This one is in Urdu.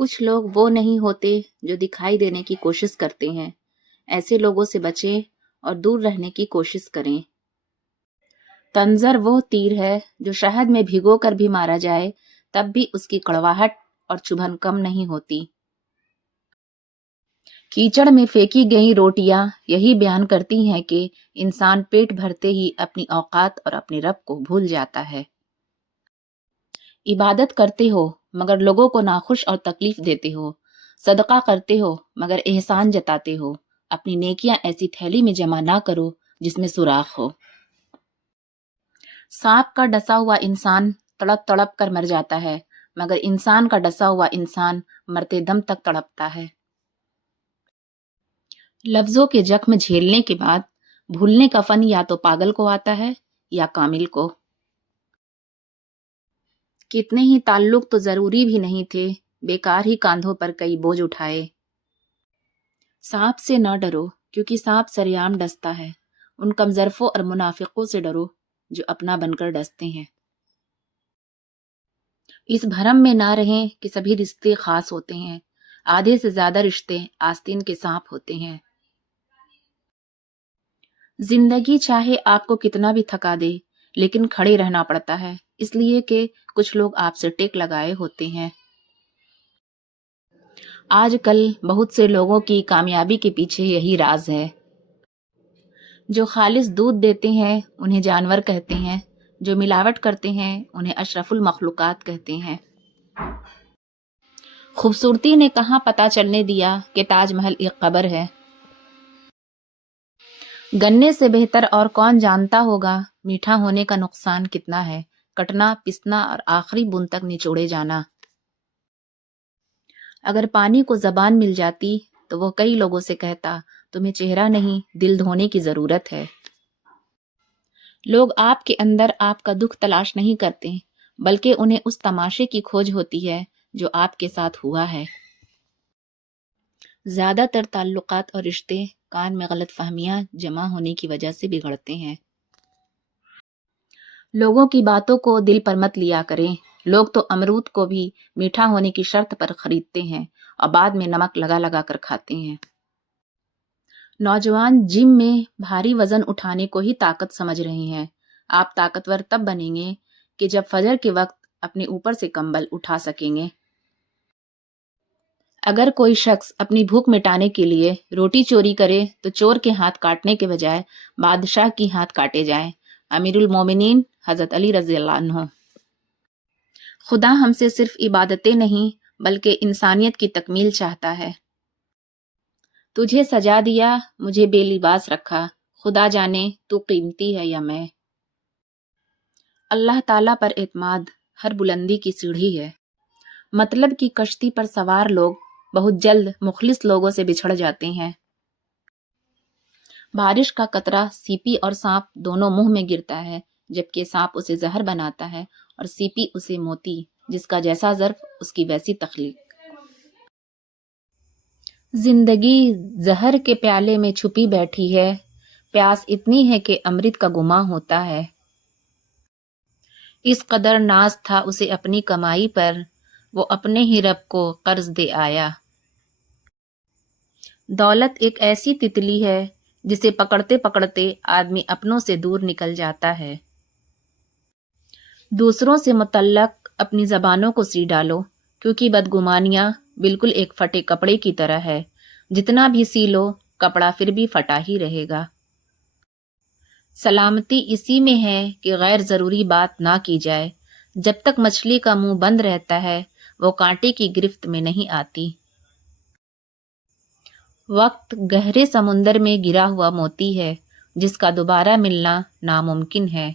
کچھ لوگ وہ نہیں ہوتے جو دکھائی دینے کی کوشش کرتے ہیں. ایسے لوگوں سے بچیں اور دور رہنے کی کوشش کریں. تنظر وہ تیر ہے جو شہد میں بھگو کر بھی مارا جائے تب بھی اس کی کڑواہٹ اور چبھن کم نہیں ہوتی. کیچڑ میں پھینکی گئی روٹیاں یہی بیان کرتی ہیں کہ انسان پیٹ بھرتے ہی اپنی اوقات اور اپنے رب کو بھول جاتا ہے. عبادت کرتے ہو مگر لوگوں کو ناخوش اور تکلیف دیتے ہو. صدقہ کرتے ہو مگر احسان جتاتے ہو. اپنی نیکیاں ایسی تھیلی میں جمع نہ کرو جس میں سوراخ ہو. سانپ کا ڈسا ہوا انسان تڑپ تڑپ کر مر جاتا ہے مگر انسان کا ڈسا ہوا انسان مرتے دم تک تڑپتا ہے. لفظوں کے زخم جھیلنے کے بعد بھولنے کا فن یا تو پاگل کو آتا ہے یا کامل کو. کتنے ہی تعلق تو ضروری بھی نہیں تھے، بیکار ہی کاندھوں پر کئی بوجھ اٹھائے. سانپ سے نہ ڈرو کیونکہ سانپ سریعام ڈستا ہے. ان کمزرفوں اور منافقوں سے ڈرو جو اپنا بن کر ڈستے ہیں. اس بھرم میں نہ رہیں کہ سبھی رشتے خاص ہوتے ہیں. آدھے سے زیادہ رشتے آستین کے سانپ ہوتے ہیں. زندگی چاہے آپ کو کتنا بھی تھکا دے لیکن کھڑے رہنا پڑتا ہے، اس لیے کہ کچھ لوگ آپ سے ٹیک لگائے ہوتے ہیں. آج کل بہت سے لوگوں کی کامیابی کے پیچھے یہی راز ہے. جو خالص دودھ دیتے ہیں انہیں جانور کہتے ہیں، جو ملاوٹ کرتے ہیں انہیں اشرف المخلوقات کہتے ہیں. خوبصورتی نے کہاں پتہ چلنے دیا کہ تاج محل ایک قبر ہے. گنے سے بہتر اور کون جانتا ہوگا میٹھا ہونے کا نقصان کتنا ہے، کٹنا پسنا اور آخری بوند تک نچوڑے جانا. اگر پانی کو زبان مل جاتی تو وہ کئی لوگوں سے کہتا تمہیں چہرہ نہیں دل دھونے کی ضرورت ہے. لوگ آپ کے اندر آپ کا دکھ تلاش نہیں کرتے بلکہ انہیں اس تماشے کی کھوج ہوتی ہے جو آپ کے ساتھ ہوا ہے. زیادہ تر تعلقات اور رشتے کان میں غلط فہمیاں جمع ہونے کی وجہ سے بگڑتے ہیں. لوگوں کی باتوں کو دل پر مت لیا کریں. لوگ تو امرود کو بھی میٹھا ہونے کی شرط پر خریدتے ہیں اور بعد میں نمک لگا لگا کر کھاتے ہیں. نوجوان جم میں بھاری وزن اٹھانے کو ہی طاقت سمجھ رہے ہیں. آپ طاقتور تب بنیں گے کہ جب فجر کے وقت اپنے اوپر سے کمبل اٹھا سکیں گے. اگر کوئی شخص اپنی بھوک مٹانے کے لیے روٹی چوری کرے تو چور کے ہاتھ کاٹنے کے بجائے بادشاہ کی ہاتھ کاٹے جائیں. امیر المومنین حضرت علی رضی اللہ عنہ. خدا ہم سے صرف عبادتیں نہیں بلکہ انسانیت کی تکمیل چاہتا ہے. تجھے سجا دیا مجھے بے لباس رکھا، خدا جانے تو قیمتی ہے یا میں. اللہ تعالیٰ پر اعتماد ہر بلندی کی سیڑھی ہے. مطلب کی کشتی پر سوار لوگ بہت جلد مخلص لوگوں سے بچھڑ جاتے ہیں. بارش کا قطرہ سیپی اور سانپ دونوں منہ میں گرتا ہے جبکہ سانپ اسے زہر بناتا ہے اور سیپی اسے موتی، جس کا جیسا ظرف اس کی ویسی تخلیق. زندگی زہر کے پیالے میں چھپی بیٹھی ہے، پیاس اتنی ہے کہ امرت کا گماں ہوتا ہے. اس قدر ناز تھا اسے اپنی کمائی پر، وہ اپنے ہی رب کو قرض دے آیا. دولت ایک ایسی تتلی ہے جسے پکڑتے پکڑتے آدمی اپنوں سے دور نکل جاتا ہے. دوسروں سے متعلق اپنی زبانوں کو سی ڈالو کیونکہ بدگمانیاں بالکل ایک پھٹے کپڑے کی طرح ہے. جتنا بھی سی لو کپڑا پھر بھی پھٹا ہی رہے گا. سلامتی اسی میں ہے کہ غیر ضروری بات نہ کی جائے. جب تک مچھلی کا منہ بند رہتا ہے وہ کانٹے کی گرفت میں نہیں آتی. وقت گہرے سمندر میں گرا ہوا موتی ہے جس کا دوبارہ ملنا ناممکن ہے.